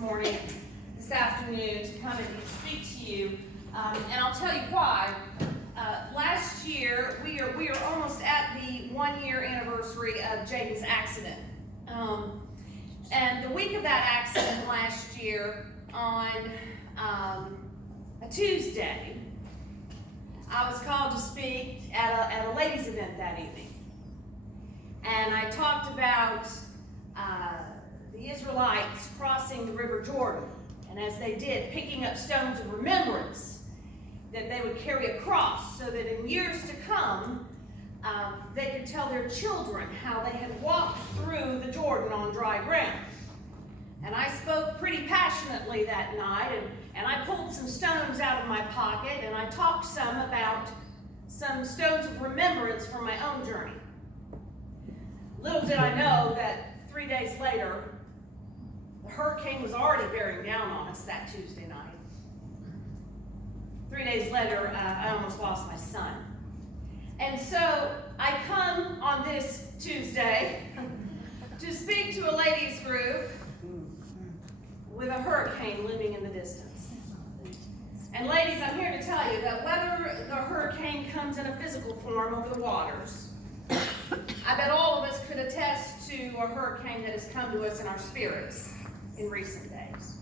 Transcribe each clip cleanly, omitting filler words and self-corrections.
morning, this afternoon, to come and speak to you, and I'll tell you why. Last year, we are almost at the 1-year anniversary of Jaden's accident. And the week of that accident last year, on a Tuesday, I was called to speak at a ladies' event that evening. And I talked about the Israelites crossing the River Jordan, and as they did, picking up stones of remembrance that they would carry across, so that in years to come, they could tell their children how they had walked through the Jordan on dry ground. And I spoke pretty passionately that night, and I pulled some stones out of my pocket, and I talked some about some stones of remembrance from my own journey. Little did I know that 3 days later, the hurricane was already bearing down on us that Tuesday night. 3 days later, I almost lost my son. And so I come on this Tuesday to speak to a ladies group with a hurricane looming in the distance. And ladies, I'm here to tell you that whether the hurricane comes in a physical form over the waters, I bet all of us could attest to a hurricane that has come to us in our spirits in recent days.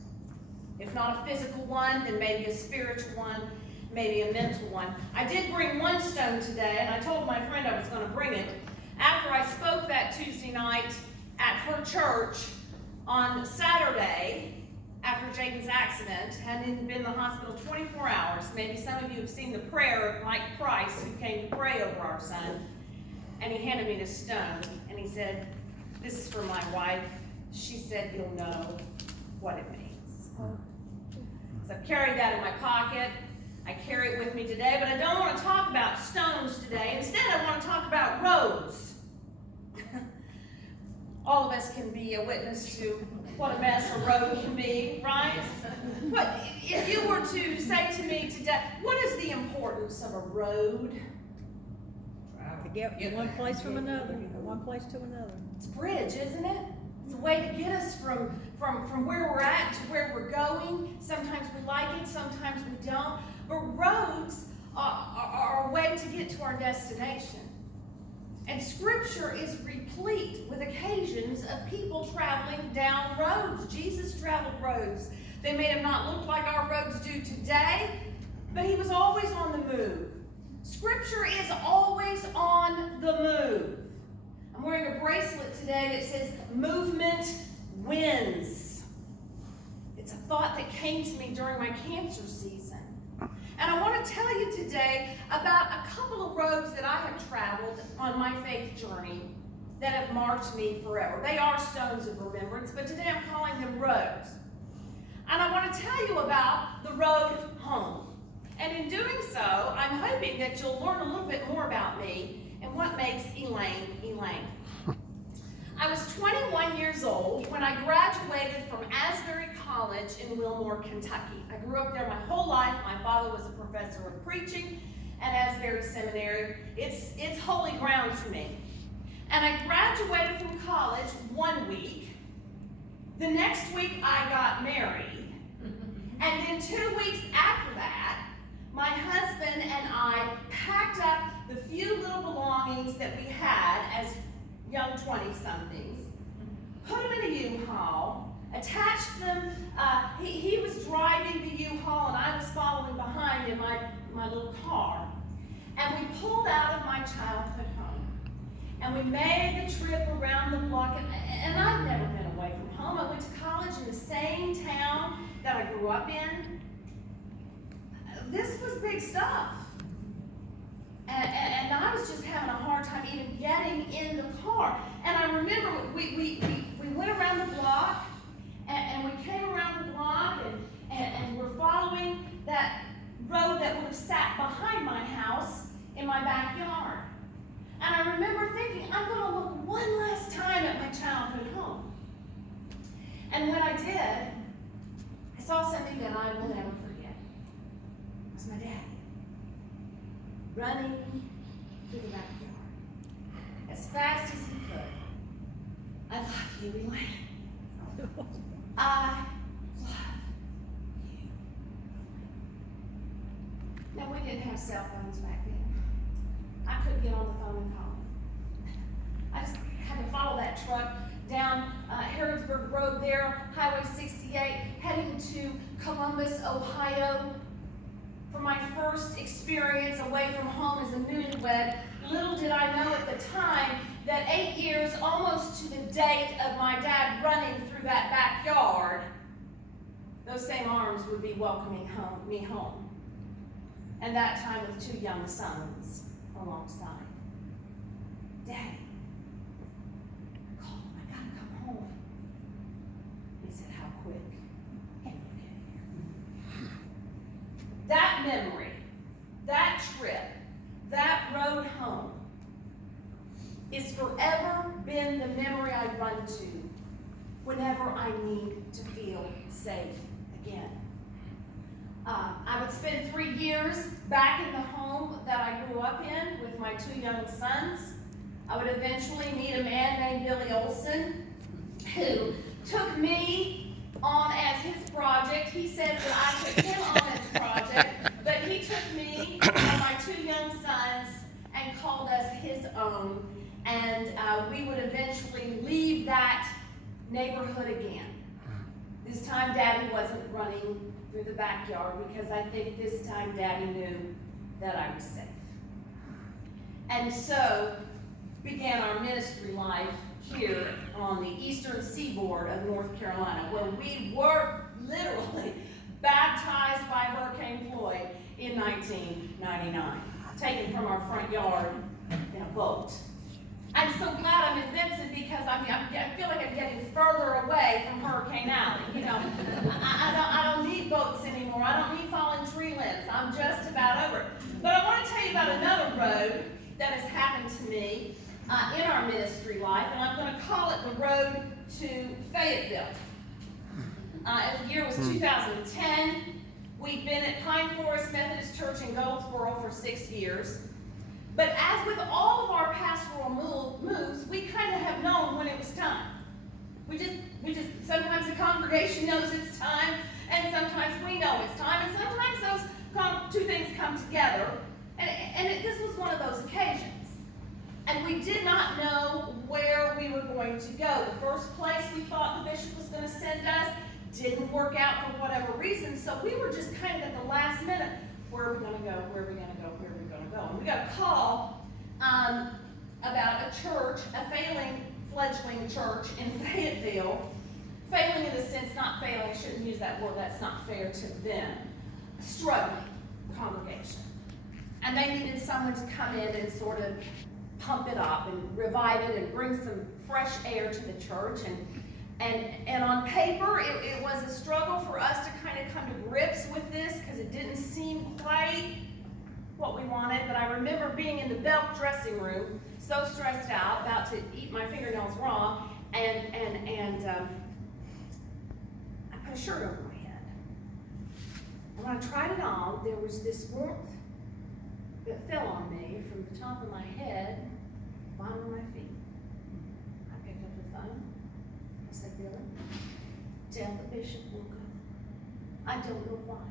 If not a physical one, then maybe a spiritual one, maybe a mental one. I did bring one stone today, and I told my friend I was going to bring it. After I spoke that Tuesday night at her church on Saturday, after Jaden's accident, hadn't been in the hospital 24 hours. Maybe some of you have seen the prayer of Mike Price, who came to pray over our son. And he handed me this stone, and he said, "This is for my wife." She said, "You'll know what it means." So I've carried that in my pocket. I carry it with me today, but I don't want to talk about stones today. Instead, I want to talk about roads. All of us can be a witness to what a mess a road can be, right? But if you were to say to me today, what is the importance of a road? To get from one place from another, one place to another. It's a bridge, isn't it? It's a way to get us from where we're at to where we're going. Sometimes we like it, sometimes we don't. But roads are a way to get to our destination. And Scripture is replete with occasions of people traveling down roads. Jesus traveled roads. They may have not looked like our roads do today, but he was always on the move. Scripture is always on the move. I'm wearing a bracelet today that says, "Movement wins." It's a thought that came to me during my cancer season. And I want to tell you today about a couple of roads that I have traveled on my faith journey that have marked me forever. They are stones of remembrance, but today I'm calling them roads. And I want to tell you about the road home. And in doing so, I'm hoping that you'll learn a little bit more about me and what makes Elaine, Elaine. I was 21 years old when I graduated from Asbury College in Wilmore, Kentucky. I grew up there my whole life. My father was a professor of preaching at Asbury Seminary. It's holy ground to me. And I graduated from college 1 week. The next week I got married. And then 2 weeks after that, my husband and I packed up the few little belongings that we had as young 20-somethings, put them in a U-Haul, attached them. He was driving the U-Haul and I was following behind in my little car. And we pulled out of my childhood home. And we made the trip around the block. And I've never been away from home. I went to college in the same town that I grew up in. This was big stuff. And I was just having a hard time even getting in the car. And I remember we went around the block, and we came around the block, and we're following that road that would have sat behind my house in my backyard. And I remember thinking, I'm going to look one last time at my childhood home. And when I did, I saw something that I will never forget. It was my dad running through the backyard as fast as he could. "I love you, Elaine. I cell phones back then. I couldn't get on the phone and call. I just had to follow that truck down Harrodsburg Road there, Highway 68, heading to Columbus, Ohio. For my first experience away from home as a newlywed, little did I know at the time that 8 years, almost to the date of my dad running through that backyard, those same arms would be welcoming me home. And that time with 2 young sons alongside. Daddy, call him, I gotta come home. He said, how quick? Can you get here? That memory, that trip, that road home is forever been the memory I run to whenever I need to feel safe again. I would spend 3 years back in the home that I grew up in with my 2 young sons. I would eventually meet a man named Elaine Olsen who took me on as his project. He said that I took him on as a project, but he took me and my 2 young sons and called us his own, and we would eventually leave that neighborhood again. This time Daddy wasn't running through the backyard because I think this time Daddy knew that I was safe. And so began our ministry life here on the eastern seaboard of North Carolina, where we were literally baptized by Hurricane Floyd in 1999, taken from our front yard in a boat. I'm so glad I'm in Benson because I feel like I'm getting further away from Hurricane Alley. You know, I don't need boats anymore. I don't need fallen tree limbs. I'm just about over it. But I want to tell you about another road that has happened to me in our ministry life, and I'm going to call it the road to Fayetteville. The year was 2010. We'd been at Pine Forest Methodist Church in Goldsboro for 6 years. But as with all of our pastoral moves, we kind of have known when it was time. We just sometimes the congregation knows it's time, and sometimes we know it's time, and sometimes those 2 things come together. This was one of those occasions. And we did not know where we were going to go. The first place we thought the bishop was going to send us didn't work out for whatever reason, so we were just kind of at the last minute. Where are we going to go? Where are we going to go? Where are we going to go? And we got a call about a church, a fledgling church in Fayetteville. Failing in the sense, not failing, I shouldn't use that word, that's not fair to them. A struggling congregation. And they needed someone to come in and sort of pump it up and revive it and bring some fresh air to the church. And on paper, it was a struggle for us to kind of come to grips with this because it didn't seem quite what we wanted. But I remember being in the Belk dressing room, so stressed out, about to eat my fingernails raw, and I put a shirt over my head. And when I tried it on, there was this warmth that fell on me from the top of my head, bottom of my feet. I picked up the phone. I said, Billy, tell the bishop we'll go. I don't know why.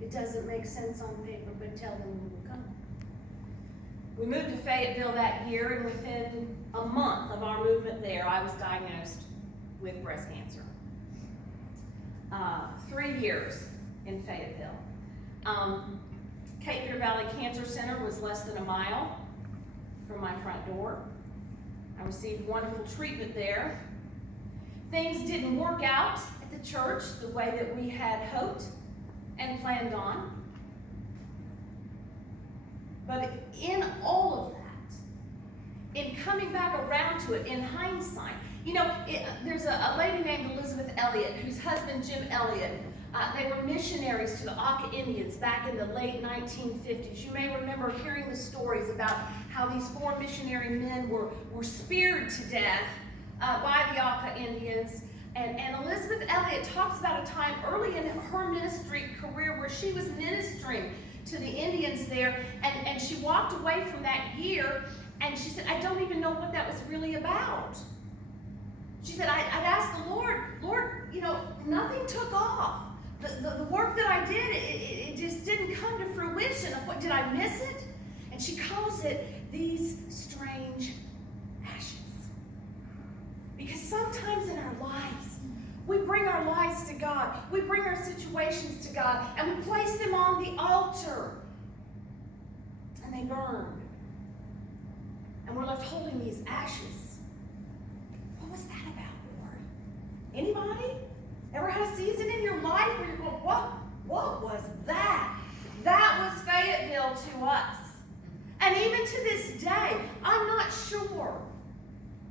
It doesn't make sense on paper, but tell them we will come. We moved to Fayetteville that year, and within a month of our movement there, I was diagnosed with breast cancer. 3 years in Fayetteville. Cape Fear Valley Cancer Center was less than a mile from my front door. I received wonderful treatment there. Things didn't work out at the church the way that we had hoped and planned on. But in all of that, in coming back around to it, in hindsight, you know, there's a lady named Elizabeth Elliott, whose husband, Jim Elliott, they were missionaries to the Auca Indians back in the late 1950s. You may remember hearing the stories about how these 4 missionary men were speared to death by the Auca Indians. And Elizabeth Elliott talks about a time early in her ministry career where she was ministering to the Indians there, and she walked away from that year, and she said, I don't even know what that was really about. She said, I'd asked the Lord, you know, nothing took off. the work that I did, it just didn't come to fruition. What, did I miss it? And she calls it these strange ashes. Because sometimes in our lives, we bring our lives to God. We bring our situations to God, and we place them on the altar. And they burn. And we're left holding these ashes. What was that about, Lord? Anybody? Ever had a season in your life where you're going, what was that? That was Fayetteville to us. And even to this day, I'm not sure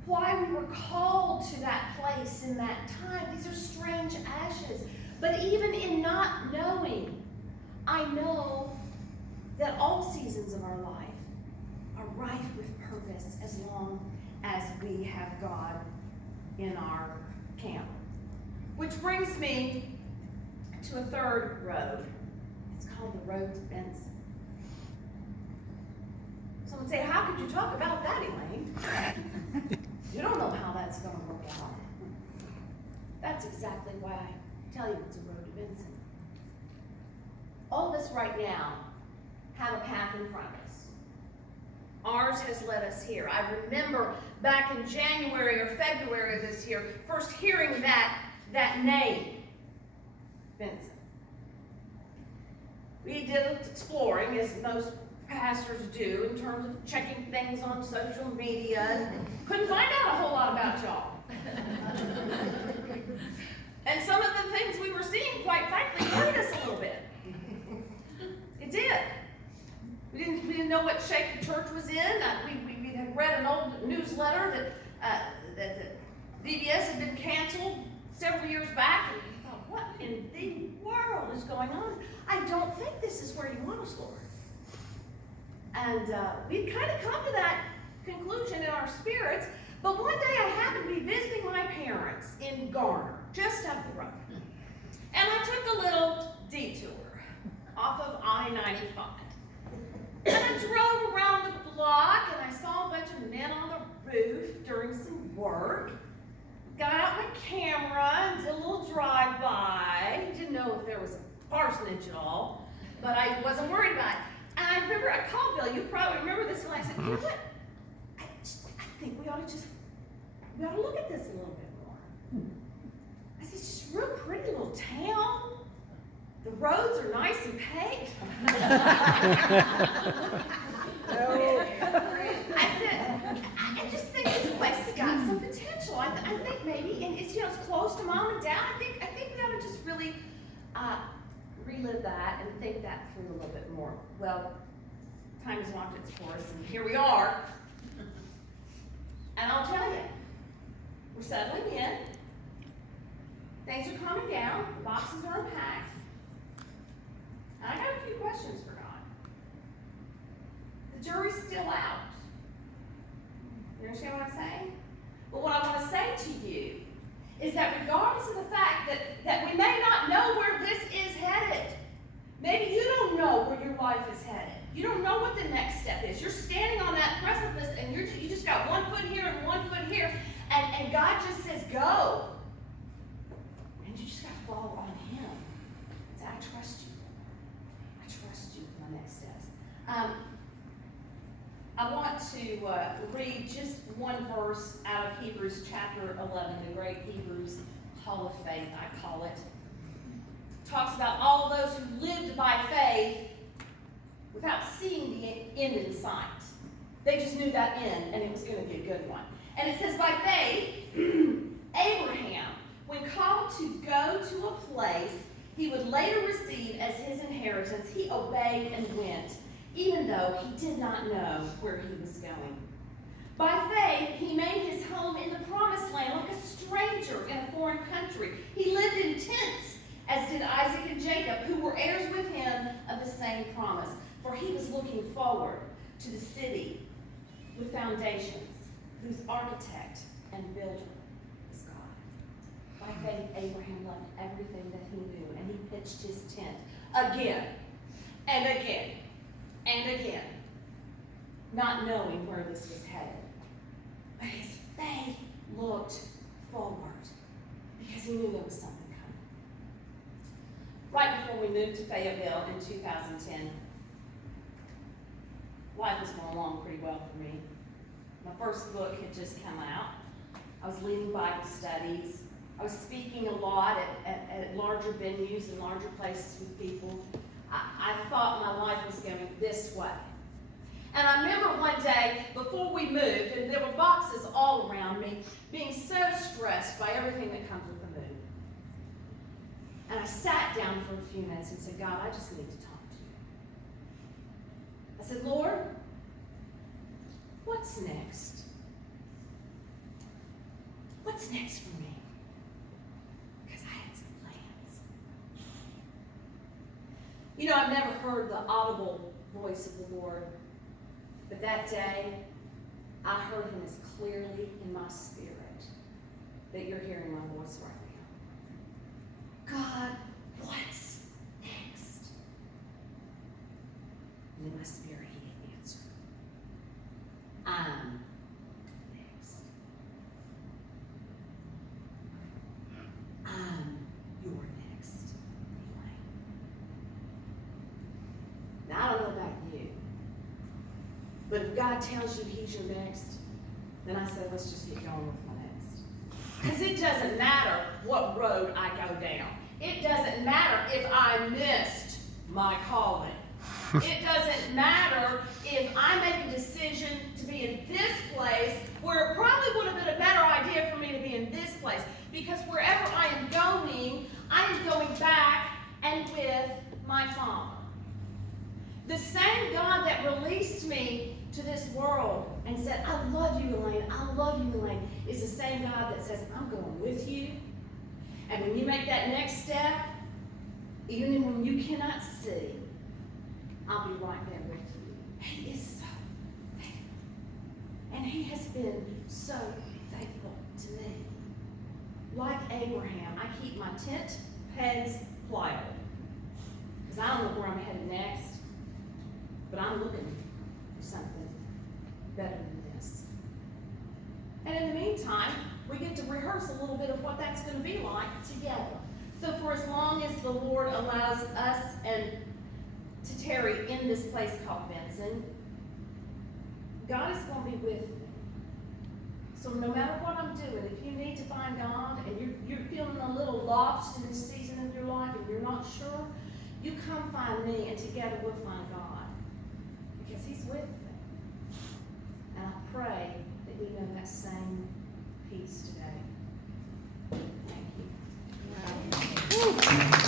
why we were called to that place in that time. These are strange ashes. But even in not knowing, I know that all seasons of our life are rife with purpose as long as we have God in our camp. Which brings me to a third road. It's called the road to Benson. Someone say, how could you talk about that, Elaine? You don't know how that's going to work out. That's exactly why I tell you it's a road to Benson. All of us right now have a path in front of us. Ours has led us here. I remember back in January or February of this year, first hearing that name, Benson. We did exploring, as most pastors do, in terms of checking things on social media. Couldn't find out a whole lot about y'all. And some of the things we were seeing, quite frankly, hurt us a little bit. It did. We didn't know what shape the church was in. We had read an old newsletter that VBS had been canceled several years back, and we thought, what in the world is going on? I don't think this is where you want us, Lord. And we'd kind of come to that conclusion in our spirits, but one day I happened to be visiting my parents in Garner, just up the road. And I took a little detour off of I-95. And I drove around the block, and I saw a bunch of men on the roof doing some work. Got out my camera and did a little drive-by. Didn't know if there was a parsonage at all, but I wasn't worried about it. And I remember I called Bill. You probably remember this one. I said, you know what? I think we ought to look at this a little bit more. I said, it's just a real pretty little town. The roads are nice and paved. I said, I just think this place has got some potential. I think maybe, and it's, it's close to mom and dad. I think we ought to just really relive that and think that through a little bit more. Well, time has walked its course, and here we are. And I'll tell you, we're settling in. Things are calming down. The boxes are unpacked. And I got a few questions for God. The jury's still out. You understand what I'm saying? But what I want to say to you is that regardless of the fact that we may not know where this is headed, maybe you don't know where your life is headed. You don't know what the next step is. You're standing on that precipice and you just got 1 foot here and 1 foot here, and God just says, go. And you just got to follow on Him. So I trust you. I trust you with my next steps. I want to read just one verse out of Hebrews chapter 11, the great Hebrews Hall of Faith, I call it. Talks about all those who lived by faith without seeing the end in sight. They just knew that end, and it was going to be a good one. And it says, by faith, Abraham, when called to go to a place he would later receive as his inheritance, he obeyed and went, even though he did not know where he was going. By faith, he made his home in the promised land like a stranger in a foreign country. He lived in tents, as did Isaac and Jacob, who were heirs with him of the same promise. For he was looking forward to the city with foundations, whose architect and builder is God. By faith, Abraham left everything that he knew, and he pitched his tent again and again and again, not knowing where this was headed. But his faith looked forward because he knew there was something coming. when we moved to Fayetteville in 2010, life was going along pretty well for me. My first book had just come out. I was leading Bible studies. I was speaking a lot at larger venues and larger places with people. I thought my life was going this way. And I remember one day, before we moved, and there were boxes all around me, being so stressed by everything that comes with the move. And I sat down for a few minutes and said, God, I just need to talk to you. I said, Lord, what's next? What's next for me? Because I had some plans. You know, I've never heard the audible voice of the Lord, but that day, I heard him as clearly in my spirit that you're hearing my voice right now. God, what's next? And in my spirit, he answered, I'm next. I'm your next, Elaine. Now, I don't know about you, but if God tells you he's your next, then I say, let's just get going with my next. Because it doesn't matter what road I go down. It doesn't matter if I missed my calling. It doesn't matter if I make a decision to be in this place where it probably would have been a better idea for me to be in this place. Because wherever I am going back and with my Father. The same God that released me to this world and said, I love you, Elaine, I love you, Elaine, is the same God that says, I'm going with you. And when you make that next step, even when you cannot see, I'll be right there with you. He is so faithful. And he has been so faithful to me. Like Abraham, I keep my tent pegs pliable. Because I don't know where I'm headed next. But I'm looking for something better than this. And in the meantime, we get to rehearse a little bit of what that's going to be like together. So for as long as the Lord allows us and to tarry in this place called Benson, God is going to be with me. So no matter what I'm doing, if you need to find God and you're feeling a little lost in this season of your life and you're not sure, you come find me and together we'll find God. Because he's with me. And I pray that you know that same peace today. Thank you.